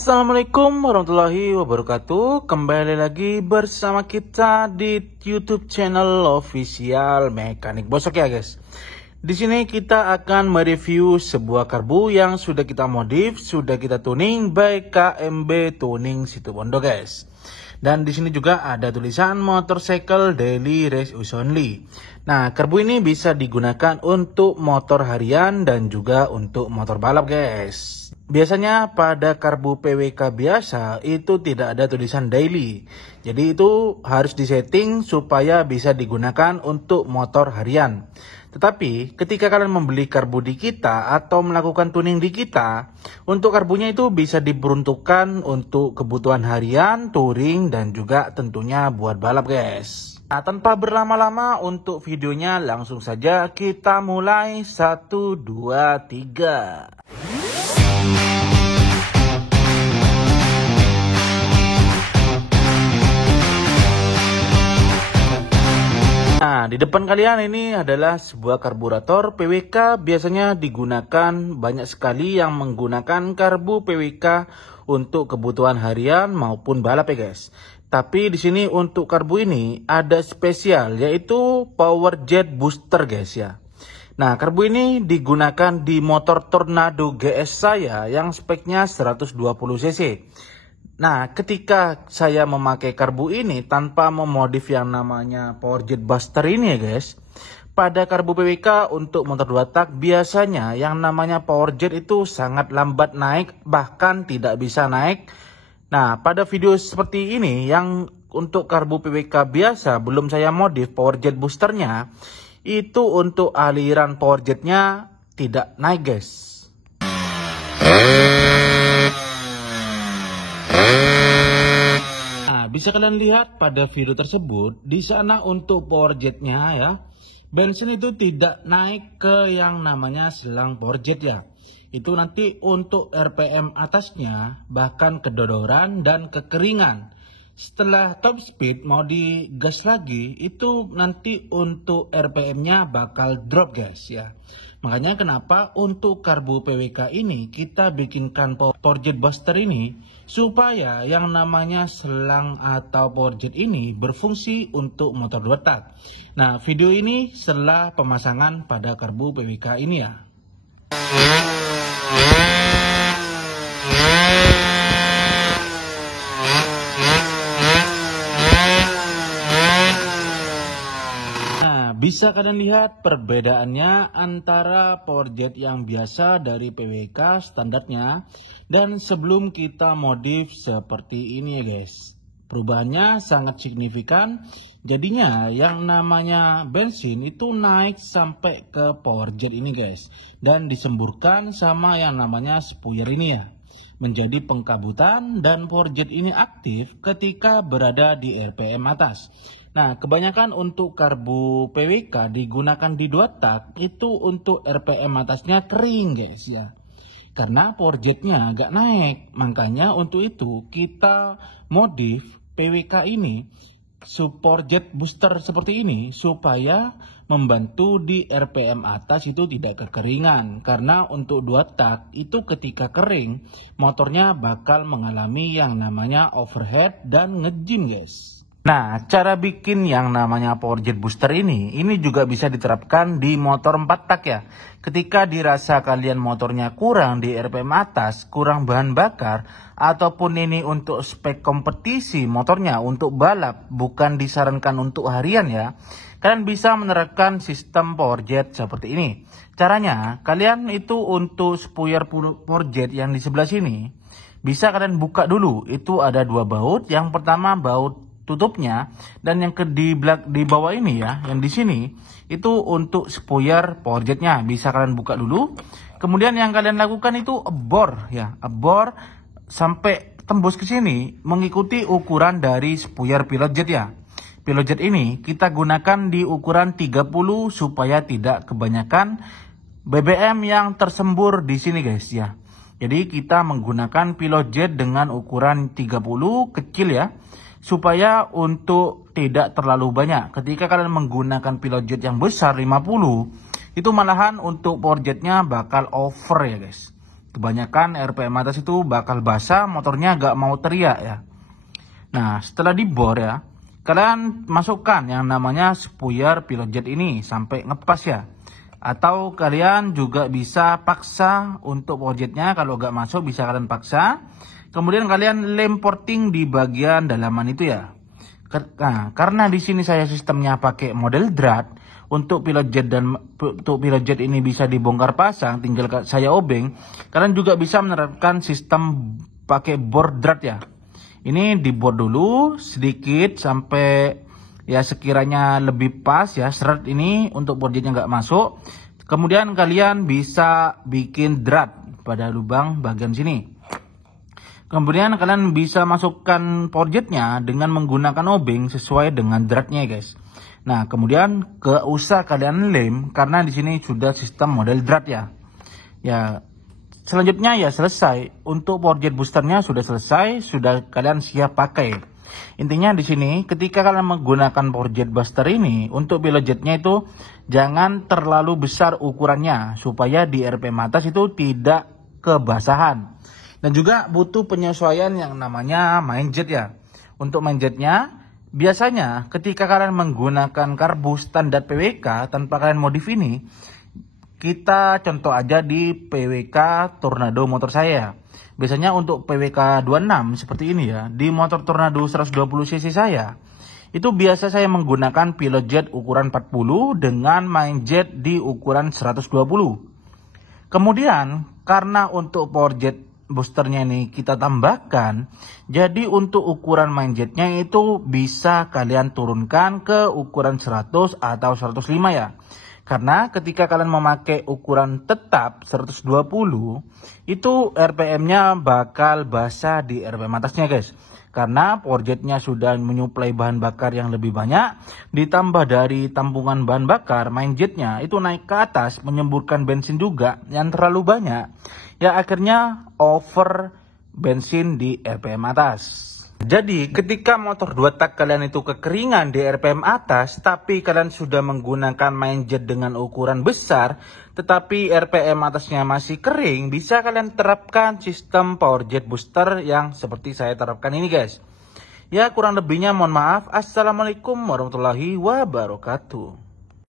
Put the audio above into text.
Assalamualaikum warahmatullahi wabarakatuh. Kembali lagi bersama kita di YouTube channel official Mekanik Bosok ya guys. Di sini kita akan mereview sebuah karbu yang sudah kita modif, sudah kita tuning by KMB Tuning Situbondo guys. Dan di sini juga ada tulisan motorcycle daily race use only. Nah, karbu ini bisa digunakan untuk motor harian dan juga untuk motor balap guys. Biasanya pada karbu PWK biasa itu tidak ada tulisan daily. Jadi itu harus disetting supaya bisa digunakan untuk motor harian. Tetapi ketika kalian membeli karbu di kita atau melakukan tuning di kita, untuk karbunya itu bisa diperuntukkan untuk kebutuhan harian, touring, dan juga tentunya buat balap guys. Nah, tanpa berlama-lama untuk videonya langsung saja kita mulai 1, 2, 3. Nah, di depan kalian ini adalah sebuah karburator PWK. Biasanya digunakan banyak sekali yang menggunakan karbu PWK untuk kebutuhan harian maupun balap ya guys. Tapi di sini untuk karbu ini ada spesial yaitu power jet booster guys ya. Nah, karbu ini digunakan di motor Tornado GS saya yang speknya 120 cc. Nah, ketika saya memakai karbu ini tanpa memodif yang namanya power jet booster ini ya guys. Pada karbu PWK untuk motor 2 tak biasanya yang namanya power jet itu sangat lambat naik, bahkan tidak bisa naik. Nah, pada video seperti ini yang untuk karbu PWK biasa belum saya modif power jet boosternya, itu untuk aliran power jetnya tidak naik guys. Bisa kalian lihat pada video tersebut, di sana untuk power jetnya ya, bensin itu tidak naik ke yang namanya selang power jet ya. Itu nanti untuk RPM atasnya bahkan kedodoran dan kekeringan. Setelah top speed mau digas lagi, itu nanti untuk RPM-nya bakal drop guys ya. Makanya kenapa untuk karbu PWK ini kita bikinkan power jet booster ini supaya yang namanya selang atau power jet ini berfungsi untuk motor 2 tak. Nah, video ini setelah pemasangan pada karbu PWK ini ya. Bisa kalian lihat perbedaannya antara power jet yang biasa dari PWK standarnya dan sebelum kita modif seperti ini ya guys. Perubahannya sangat signifikan. Jadinya yang namanya bensin itu naik sampai ke power jet ini guys. Dan disemburkan sama yang namanya spuyer ini ya. Menjadi pengkabutan dan power jet ini aktif ketika berada di RPM atas. Nah, kebanyakan untuk karbu PWK digunakan di 2 tak itu untuk RPM atasnya kering guys ya. Karena power jetnya agak naik. Makanya untuk itu kita modif PWK ini support jet booster seperti ini supaya membantu di RPM atas itu tidak kekeringan. Karena untuk 2 tak itu ketika kering motornya bakal mengalami yang namanya overheat dan ngejim guys. Nah, cara bikin yang namanya power jet booster ini juga bisa diterapkan di motor 4 tak ya. Ketika dirasa kalian motornya kurang di RPM atas, kurang bahan bakar, ataupun ini untuk spek kompetisi motornya untuk balap, bukan disarankan untuk harian ya. Kalian bisa menerapkan sistem power jet seperti ini. Caranya, kalian itu untuk spuyer power jet yang di sebelah sini, bisa kalian buka dulu. Itu ada 2 baut. Yang pertama baut tutupnya dan yang di bawah ini ya, yang di sini itu untuk spuyer power jetnya. Bisa kalian buka dulu. Kemudian yang kalian lakukan itu bor ya, bor sampai tembus ke sini mengikuti ukuran dari spuyer pilot jet ya. Pilot jet ini kita gunakan di ukuran 30 supaya tidak kebanyakan BBM yang tersembur di sini guys ya. Jadi kita menggunakan pilot jet dengan ukuran 30 kecil ya. Supaya untuk tidak terlalu banyak. Ketika kalian menggunakan pilot jet yang besar 50, itu malahan untuk power jetnya bakal over ya guys. kebanyakan RPM atas itu bakal basah, motornya gak mau teriak ya. Nah, setelah dibor ya, kalian masukkan yang namanya spuyer pilot jet ini sampai ngepas ya. Atau kalian juga bisa paksa untuk power jetnya, kalau gak masuk bisa kalian paksa. Kemudian kalian lem porting di bagian dalaman itu ya. Nah, karena di sini saya sistemnya pakai model drat, untuk pilot jet ini bisa dibongkar pasang, tinggal saya obeng. Kalian juga bisa menerapkan sistem pakai bor drat ya. Ini dibor dulu sedikit sampai ya sekiranya lebih pas ya, seret ini untuk bor jetnya nggak masuk. Kemudian kalian bisa bikin drat pada lubang bagian sini. Kemudian kalian bisa masukkan power jetnya dengan menggunakan obeng sesuai dengan dratnya guys. Nah, kemudian gak usah kalian lem karena di sini sudah sistem model drat ya. Ya, selanjutnya ya selesai. Untuk power jet boosternya sudah selesai, sudah kalian siap pakai. Intinya di sini ketika kalian menggunakan power jet booster ini, untuk pilot jetnya itu jangan terlalu besar ukurannya supaya di RPM atas itu tidak kebasahan. Dan juga butuh penyesuaian yang namanya main jet ya. Untuk main jetnya, biasanya ketika kalian menggunakan karbu standar PWK tanpa kalian modif ini, kita contoh aja di PWK Tornado motor saya. Biasanya untuk PWK 26 seperti ini ya, di motor Tornado 120 cc saya, itu biasa saya menggunakan pilot jet ukuran 40 dengan main jet di ukuran 120. Kemudian karena untuk power jet boosternya ini kita tambahkan, jadi untuk ukuran main jetnya itu bisa kalian turunkan ke ukuran 100 atau 105 ya. Karena ketika kalian memakai ukuran tetap 120, itu RPM-nya bakal basah di RPM atasnya guys. Karena power jetnya sudah menyuplai bahan bakar yang lebih banyak, ditambah dari tampungan bahan bakar, main jetnya itu naik ke atas menyemburkan bensin juga yang terlalu banyak. Ya akhirnya over bensin di RPM atas. Jadi ketika motor 2 tak kalian itu kekeringan di RPM atas, tapi kalian sudah menggunakan main jet dengan ukuran besar, tetapi RPM atasnya masih kering, bisa kalian terapkan sistem power jet booster yang seperti saya terapkan ini guys. Ya kurang lebihnya mohon maaf. Assalamualaikum warahmatullahi wabarakatuh.